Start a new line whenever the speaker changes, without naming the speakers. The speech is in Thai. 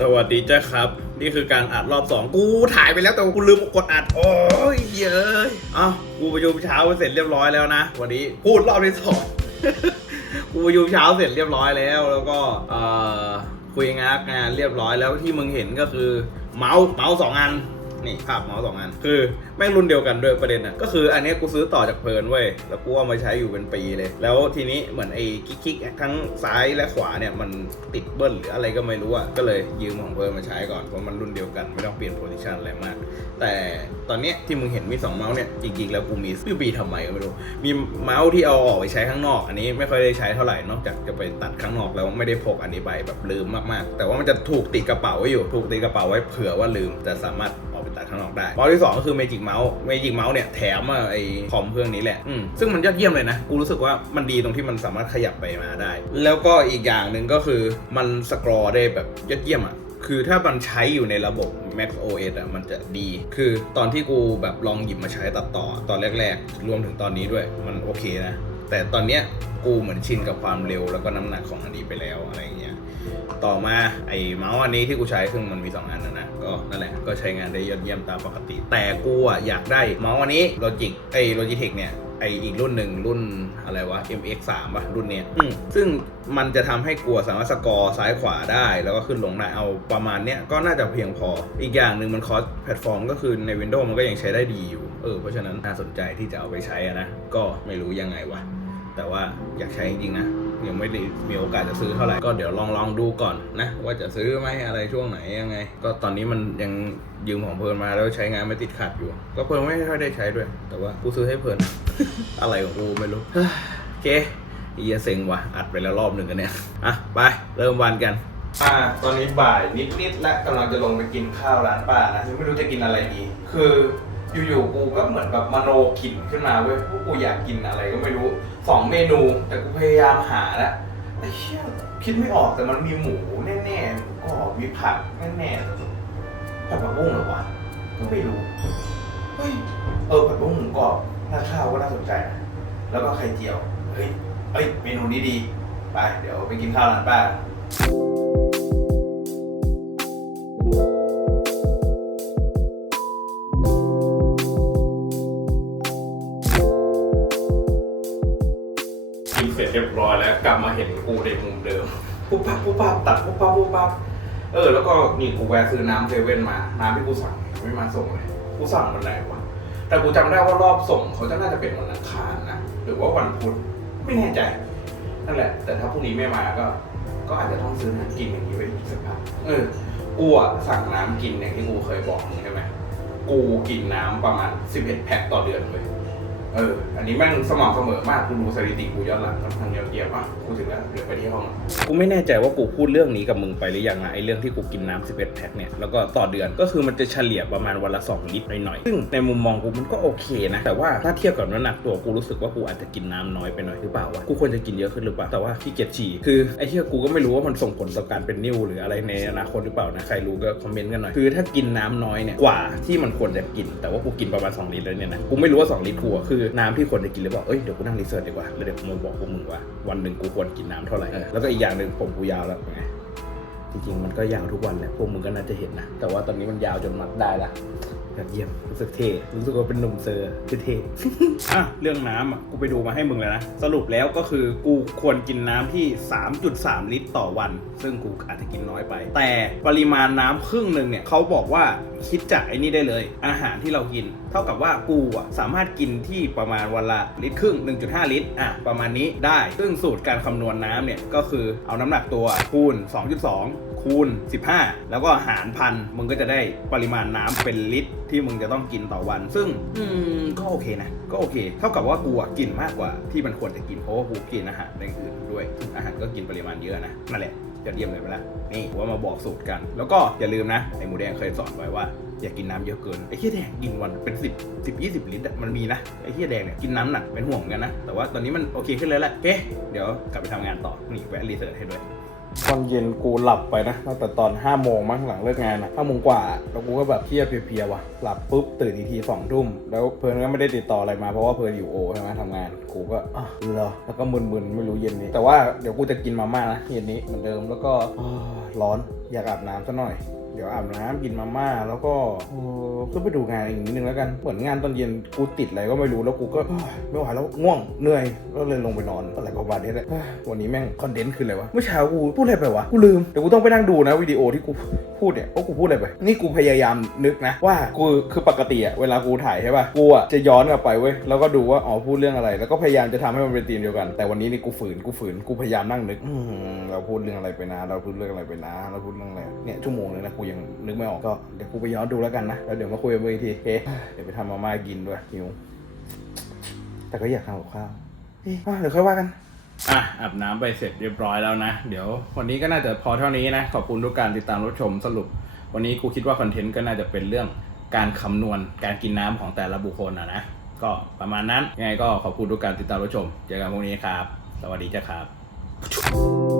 สวัสดีจ้าครับ นี่คือการอัดรอบสองกูถ่ายไปแล้วแต่ว่ากูลืมกดอัด โอ้ยเย้ยอ้ากูประชุมเช้าเสร็จเรียบร้อยแล้วนะ วันนี้พูดรอบที่สองกูประชุมเช้าเสร็จเรียบร้อยแล้ว แล้วก็เอ่อคุยงานงานเรียบร้อยแล้วที่มึงเห็นก็คือ เมาส์เมาส์สองอัน นี่ภาพเมาส์สองอันคือแม่งรุ่นเดียวกันด้วยประเด็นอะก็คืออันนี้กูซื้อต่อจากเพลินเว้ยแล้วกูเอามาใช้อยู่เป็นปีเลย แล้วทีนี้เหมือนไอ้กิ๊กๆทั้งซ้ายและขวาเนี่ยมันติดเบิ้ลหรืออะไรก็ไม่รู้อะก็เลยยืมของเพลินมาใช้ก่อนเพราะมันรุ่นเดียวกันไม่ต้องเปลี่ยนโพซิชันอะไรมาก แต่ตอนนี้ที่มึงเห็นมีสองเมาส์เนี่ยจริงๆแล้วกูมีซื้อปีทำไมก็ไม่รู้มีเมาส์ที่เอาออกไปใช้ข้างนอก อันนี้ไม่ค่อยได้ใช้เท่าไหร่นอกจากจะไปตัดข้างนอกแล้วไม่ได้พกอันนี้ไปแบบลืมมากๆ แต่ว่ามันจะถูกติดกระเป๋าไว้อยู่ถูกติดกระเป๋าไว้เผื่อว่าลืมแต่สามารถ ออกไปตัดข้างนอกได้เมาส์ที่สองก็คือ Magic Mouse Magic Mouse เนี่ยแถมมาไอ้คอมเครื่องนี้แหละซึ่งมันยอดเยี่ยมเลยนะ กูรู้สึกว่ามันดีตรงที่มันสามารถขยับไปมาได้ แล้วก็อีกอย่างหนึ่งก็คือมันสกรอได้แบบยอดเยี่ยมอะคือถ้ามันใช้อยู่ในระบบ Mac OS อะมันจะดี คือตอนที่กูแบบลองหยิบมาใช้ตัดต่อตอนแรก ๆ รวมถึงตอนนี้ด้วยมันโอเคนะ แต่ตอนเนี้ยกูเหมือนชินกับความเร็วแล้วก็น้ำหนักของอันนี้ไปแล้วอะไรเงี้ยต่อมาไอ้เมาส์อันนี้ที่กูใช้ซึ่งมันมี 2 อันนะนะก็นั่นแหละก็ใช้งานได้ยอดเยี่ยมตามปกติ แต่กูอะอยากได้เมาส์อันนี้โลจิกไอ้โลจิเทคเนี่ย ไออีกรุ่นหนึ่งรุ่นอะไรวะ MX3 ป่ะ รุ่นเนี้ยอืมซึ่งมันจะทำให้กลัวสามารถสกอร์ซ้ายขวาได้ แล้วก็ขึ้นลงได้เอาประมาณเนี้ยก็น่าจะเพียงพอ อีกอย่างหนึ่งมันคอสแพลตฟอร์มก็คือใน Windows มันก็ยังใช้ได้ดีอยู่ เออ เพราะฉะนั้นน่าสนใจที่จะเอาไปใช้อะนะ ก็ไม่รู้ยังไงวะ แต่ว่าอยากใช้จริงๆนะยังไม่ได้มีโอกาสจะซื้อเท่าไหร่ ก็เดี๋ยวลองลองดูก่อนนะ ว่าจะซื้อไหมอะไรช่วงไหนยังไง ก็ตอนนี้มันยังยืมของเพลินมาแล้วใช้งานไม่ติดขัดอยู่ ก็เพลินไม่ค่อยได้ใช้ด้วย แต่ว่ากูซื้อให้เพลิน อะไรของกูไม่รู้โอเคเฮียเซ็งว่ะ อัดไปแล้วรอบหนึ่งกันเนี่ย อะ ไป เริ่มวันกัน อ่า ตอนนี้บ่ายนิดๆและกำลังจะลงไปกินข้าวร้านป้านะไม่รู้จะกินอะไรดีคืออยู่ๆ กูก็เหมือนแบบมโนกลิ่นขึ้นมาเว้ยพวกกูอยากกินอะไรก็ไม่รู้สองเมนู แต่กูพยายามหาแล้วไอ้เชี่ยคิดไม่ออกแต่มันมีหมูแน่ๆหมูกรอบมีผักแน่ๆผัดผักบุ้งเหรอวะก็ไม่รู้ เฮ้ย เออผัดบุ้งหมูกรอบ ราคาก็น่าสนใจนะแล้วก็ไข่เจียว เฮ้ยเฮ้ย เมนูนี้ดี ไป เดี๋ยวไปกินข้าวร้านป้า กินเสร็จเรียบร้อยแล้ว กลับมาเห็นกูในมุมเดิม ปุ๊บปั๊บปุ๊บปั๊บตัดปุ๊บปั๊บปุ๊บปั๊บเออ แล้วก็นี่กูแวะซื้อน้ำเซเว่นมา น้ำที่กูสั่งไม่มาส่งเลย กูสั่งวันไหนวะ แต่กูจำได้ว่ารอบส่งเขาจะน่าจะเป็นวันอังคารนะหรือว่าวันพุธไม่แน่ใจนั่นแหละ แต่ถ้าพรุ่งนี้ไม่มาก็ ก็อาจจะต้องซื้อน้ำกินอย่างนี้ไว้อีกสักพักเออกูอะสั่งน้ำกินอย่างที่กูเคยบอกมึงใช่ไหมกูกินน้ำประมาณ11แพ็คต่อเดือนเลย ออ อันนี้แม่งสม่ำเสมอมากกูดูสถิติกูย้อนหลังค่อนข้างยอดเยี่ยมอะกูถึงแล้วเดี๋ยวไปที่ห้องกูไม่แน่ใจว่ากูพูดเรื่องนี้กับมึงไปหรือยังอะไอเรื่องที่กูกินน้ำ11แพ็คเนี่ยแล้วก็ต่อเดือนก็คือมันจะเฉลี่ยประมาณวันละ 2 ลิตรหน่อยๆซึ่งในมุมมองกูมันก็โอเคนะแต่ว่าถ้าเทียบกับน้ำหนักตัวกูรู้สึกว่ากูอาจจะกินน้ำน้อยไปหน่อยหรือเปล่าวะกูควรจะกินเยอะขึ้นหรือเปล่าแต่ว่าขี้เกียจฉี่คือไอ้เที่ยกูก็ไม่รู้ว่ามันส่งผลต่อการเป็นนิ่วหรืออะไรในอนาคตหรือเปล่านะใครรู้ก็คอมเมนต์กันหน่อยคือถ้ากินน้ำน้อยเนี่ยกว่าที่มันควรจะกิน แต่ว่ากูกินประมาณ2ลิตรแล้วเนี่ยนะกูไม่รู้ว่า2ลิตรกูคือน้ำที่ควรจะกินหรือเปล่าเอ้ยเดี๋ยวกูนั่งรีเสิร์ชดีกว่าแล้วเดี๋ยวกูมาบอกพวกมึงว่า วันหนึ่งกูควรกินน้ำเท่าไหร่เออแล้วก็อีกอย่างหนึ่งผมกูยาวแล้วไงจริงๆมันก็ยาวทุกวันแหละพวกมึงก็น่าจะเห็นนะแต่ว่าตอนนี้มันยาวจนมัดได้ละ ยอดเยี่ยมรู้สึกเท่รู้สึกว่าเป็นหนุ่มเซอร์เท่อะเรื่องน้ำอะกูไปดูมาให้มึงแล้วนะ สรุปแล้วก็คือกูควรกินน้ำที่ 3.3 ลิตรต่อวัน ซึ่งกูอาจจะกินน้อยไป แต่ปริมาณน้ำครึ่งหนึ่งเนี่ยเขาบอกว่าคิดจากไอ้นี่ได้เลย อาหารที่เรากิน เท่ากับว่ากูอะสามารถกินที่ประมาณวันละลิตรครึ่ง 1.5 ลิตรอะประมาณนี้ได้ ซึ่งสูตรการคำนวณน้ำเนี่ยก็คือเอาน้ำหนักตัวคูณ 2.2 คูณ 15 แล้วก็หารพันมึงก็จะได้ปริมาณน้ำเป็นลิตร ที่มึงจะต้องกินต่อวัน ซึ่งอืมก็โอเคนะ ก็โอเค เท่ากับว่ากูอะกินมากกว่าที่มันควรจะกิน เพราะว่ากูกินอาหารอย่างอื่นด้วยซึ่งอาหารก็กินปริมาณเยอะนะ นั่นแหละยอดเยี่ยมเลยไปละนี่ผมว่ามาบอกสูตรกัน แล้วก็อย่าลืมนะไอ้หมูแดงเคยสอนไว้ว่าอย่ากินน้ำเยอะเกินไอ้เหี้ยแดงกินวันเป็น 10 10 20 ลิตรอะมันมีนะไอ้เหี้ยแดงเนี่ยกินน้ำหนักเป็นห่วงเหมือนกันนะ แต่ว่าตอนนี้มันโอเคขึ้นแล้วแหละโอเคเดี๋ยวกลับไปทำงานต่อนี่แวะรีเสิร์ชให้ด้วย ตอนเย็นกูหลับไปนะตั้งแต่ตอน5้าโมงมั้งหลังเลิกงานอะห้าโมงกว่า แล้วกูก็แบบเพี้ยเพลียๆว่ะ หลับปุ๊บตื่นอีกทีสองทุ่ม แล้วเพื่อนก็ไม่ได้ติดต่ออะไรมาเพราะว่าเพื่อนอยู่โอใช่ไหมทำงาน กูก็อะเหรอ แล้วก็มึนๆไม่รู้เย็นนี้ แต่ว่าเดี๋ยวกูจะกินมาม่านะเย็นนี้เหมือนเดิม แล้วก็ร้อน อยากอาบน้ำซะหน่อย เดี๋ยวอาบน้ำกินมาม่า แล้วก็เออก็ไปดูงานอีกนิดนึงแล้วกันเหมือนงานตอนเย็นกูติดอะไรก็ไม่รู้แล้วกูก็เอ้ยไม่ไหวแล้วง่วงเหนื่อยก็เลยลงไปนอนอะไรประมาณนี้แหละเฮ้ยวันนี้แม่งคอนเทนต์คืออะไรวะเมื่อเช้ากูพูดอะไรไปวะกูลืมเดี๋ยวกูต้องไปนั่งดูนะวิดีโอที่กูพูดเนี่ยว่ากูพูดอะไรไปนี่กูพยายามนึกนะว่ากูคือปกติอะเวลากูถ่ายใช่ป่ะกูอะจะย้อนกลับไปเว้ยแล้วก็ดูว่าอ๋อพูดเรื่องอะไร แล้วก็พยายามจะทำให้มันเป็นธีมเดียวกัน แต่วันนี้นี่กูฝืนกูฝืนกูพยายามนั่งนึกอืมเราพูดเรื่องอะไรไปนะ เราพูดเรื่องอะไรไปนะเราพูดเรื่องอะเนี่ยชั่วโมงนึงนะกูยังนึกไม่ออกก็เดี๋ยวกูไปย้อนดูแล้วกันนะแล้วเดี๋ยวมาคุยกันอีกทีโอเคเดี๋ยวไปทำมาม่ากินด้วยหิวแต่ก็อยากทำกับข้าวเดี๋ยวค่อยว่ากันอะอาบน้ำไปเสร็จเรียบร้อยแล้วนะ เดี๋ยววันนี้ก็น่าจะพอเท่านี้นะ ขอบคุณทุกการติดตามรับชมสรุป วันนี้กูคิดว่าคอนเทนต์ก็น่าจะเป็นเรื่องการคำนวณการกินน้ำของแต่ละบุคคลนะนะก็ประมาณนั้นยังไงก็ขอบคุณทุกการติดตามรับชมเจอกันพรุ่งนี้ครับ สวัสดีจ้าครับ